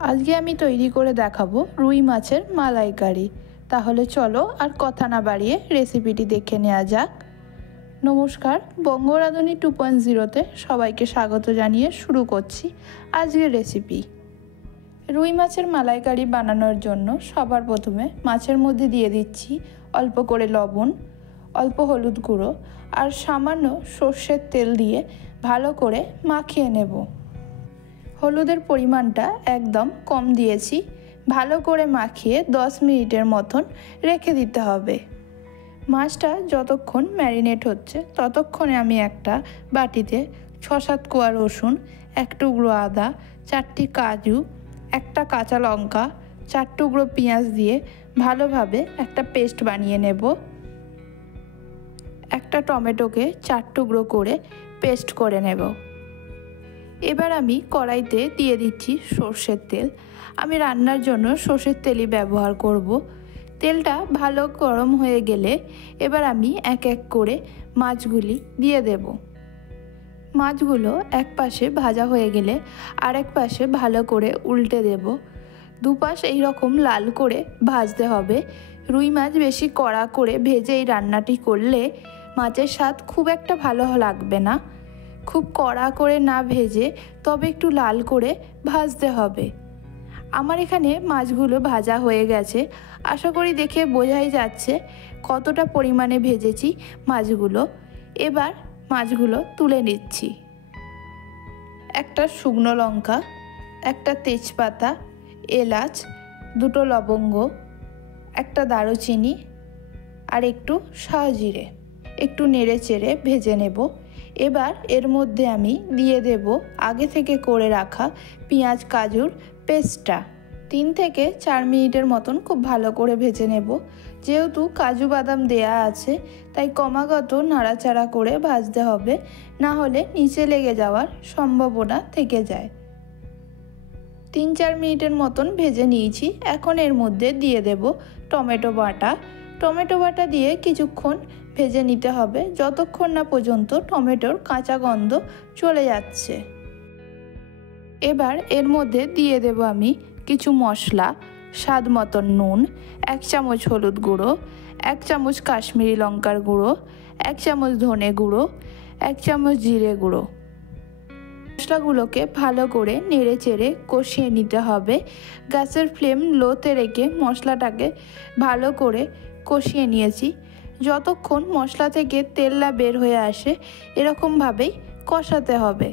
আজকে আমি তৈরি করে দেখাবো রুই মাছের মালাইকারি। তাহলে চলো আর কথা না বাড়িয়ে রেসিপিটি দেখে নেওয়া যাক। নমস্কার, বঙ্গ রাঁধুনি 2.0-তে সবাইকে স্বাগত জানিয়ে শুরু করছি আজকের রেসিপি। রুই মাছের মালাইকারি বানানোর জন্য সবার প্রথমে মাছের মধ্যে দিয়ে দিচ্ছি অল্প করে লবণ, অল্প হলুদ গুঁড়ো আর সামান্য সর্ষের তেল দিয়ে ভালো করে মাখিয়ে নেব। হলুদের পরিমাণটা একদম কম দিয়েছি। ভালো করে মাখিয়ে 10 মিনিটের মতন রেখে দিতে হবে। মাছটা যতক্ষণ ম্যারিনেট হচ্ছে ততক্ষণে আমি একটা বাটিতে 6-7 কোয়া রসুন, 1 টুকরো আদা, 4টি কাজু, একটা কাঁচা লঙ্কা, 4 টুকরো পেঁয়াজ দিয়ে ভালোভাবে একটা পেস্ট বানিয়ে নেব। একটা টমেটোকে 4 টুকরো করে পেস্ট করে নেব। এবার আমি কড়াইতে দিয়ে দিচ্ছি সর্ষের তেল। আমি রান্নার জন্য সর্ষের তেলই ব্যবহার করব। তেলটা ভালো গরম হয়ে গেলে এবার আমি এক এক করে মাছগুলি দিয়ে দেব। মাছগুলো এক পাশে ভাজা হয়ে গেলে আরেক পাশে ভালো করে উল্টে দেব। দুপাশ এইরকম লাল করে ভাজতে হবে। রুই মাছ বেশি কড়া করে ভেজে এই রান্নাটি করলে মাছের স্বাদ খুব একটা ভালো লাগবে না। খুব কড়া করে না ভেজে তবে একটু লাল করে ভাজতে হবে। আমার এখানে মাছগুলো ভাজা হয়ে গেছে। আশা করি দেখে বোঝাই যাচ্ছে কতটা পরিমাণে ভেজেছি মাছগুলো। এবার মাছগুলো তুলে নিচ্ছি। একটা শুকনো লঙ্কা, একটা তেজপাতা, এলাচ, 2টো লবঙ্গ, একটা দারুচিনি আর একটু শাহজিরে একটু নেড়ে চেড়ে ভেজে নেব। এবার এর মধ্যে আমি দিয়ে দেব আগে থেকে করে রাখা পেঁয়াজ কাজুর পেস্টটা। 3 থেকে 4 মিনিটের মতন খুব ভালো করে ভেজে নেব। যেহেতু কাজু বাদাম দেয়া আছে তাই ক্রমাগত নাড়াচাড়া করে ভাজতে হবে, না হলে নিচে লেগে যাওয়ার সম্ভাবনা থেকে যায়। 3-4 মিনিটের মতন ভেজে নিয়েছি। এখন এর মধ্যে দিয়ে দেব টমেটো বাটা। টমেটো বাটা দিয়ে কিছুক্ষণ ভেজে নিতে হবে যতক্ষণ না পর্যন্ত টমেটোর কাঁচা গন্ধ চলে যাচ্ছে। এবার এর মধ্যে দিয়ে দেব আমি কিছু মশলা, স্বাদ মতন নুন, 1 চামচ হলুদ গুঁড়ো, 1 চামচ কাশ্মীরি লঙ্কার গুঁড়ো, 1 চামচ ধনে গুঁড়ো, 1 চামচ জিরে গুঁড়ো। মশলাগুলোকে ভালো করে নেড়ে চেড়ে কষিয়ে নিতে হবে। গ্যাসের ফ্লেম লোতে রেখে মশলাটাকে ভালো করে কষিয়ে নিয়েছি। যতক্ষণ মশলা থেকে তেল না বের হয়ে আসে এরকমভাবেই কষাতে হবে।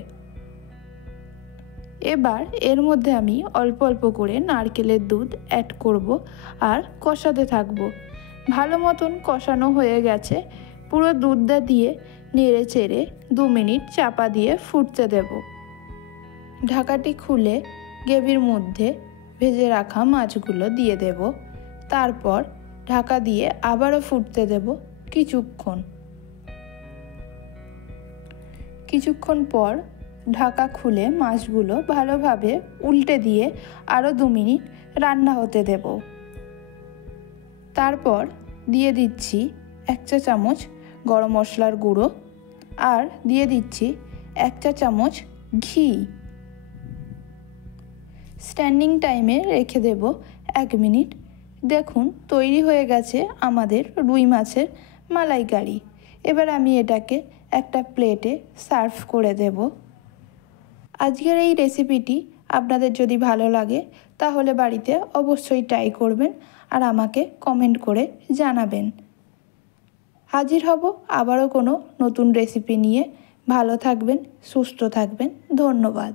এবার এর মধ্যে আমি অল্প অল্প করে নারকেলের দুধ অ্যাড করব আর কষাতে থাকব। ভালো মতন কষানো হয়ে গেছে। পুরো দুধটা দিয়ে নেড়ে চেড়ে 2 মিনিট চাপা দিয়ে ফুটতে দেব। ঢাকাটি খুলে গ্রেভির মধ্যে ভেজে রাখা মাছগুলো দিয়ে দেব। তারপর ঢাকা দিয়ে আবারও ফুটতে দেব কিছুক্ষণ পর ঢাকা খুলে মাছগুলো ভালোভাবে উল্টে দিয়ে আরও 2 মিনিট রান্না হতে দেব। তারপর দিয়ে দিচ্ছি 1 চা চামচ গরম মশলার গুঁড়ো আর দিয়ে দিচ্ছি 1 চা চামচ ঘি। স্ট্যান্ডিং টাইমে রেখে দেব 1 মিনিট। দেখুন তৈরি হয়ে গেছে আমাদের রুই মাছের মালাইকারি। এবার আমি এটাকে একটা প্লেটে সার্ভ করে দেব। আজকের এই রেসিপিটি আপনাদের যদি ভালো লাগে তাহলে বাড়িতে অবশ্যই ট্রাই করবেন আর আমাকে কমেন্ট করে জানাবেন। হাজির হব আবারও কোনো নতুন রেসিপি নিয়ে। ভালো থাকবেন, সুস্থ থাকবেন। ধন্যবাদ।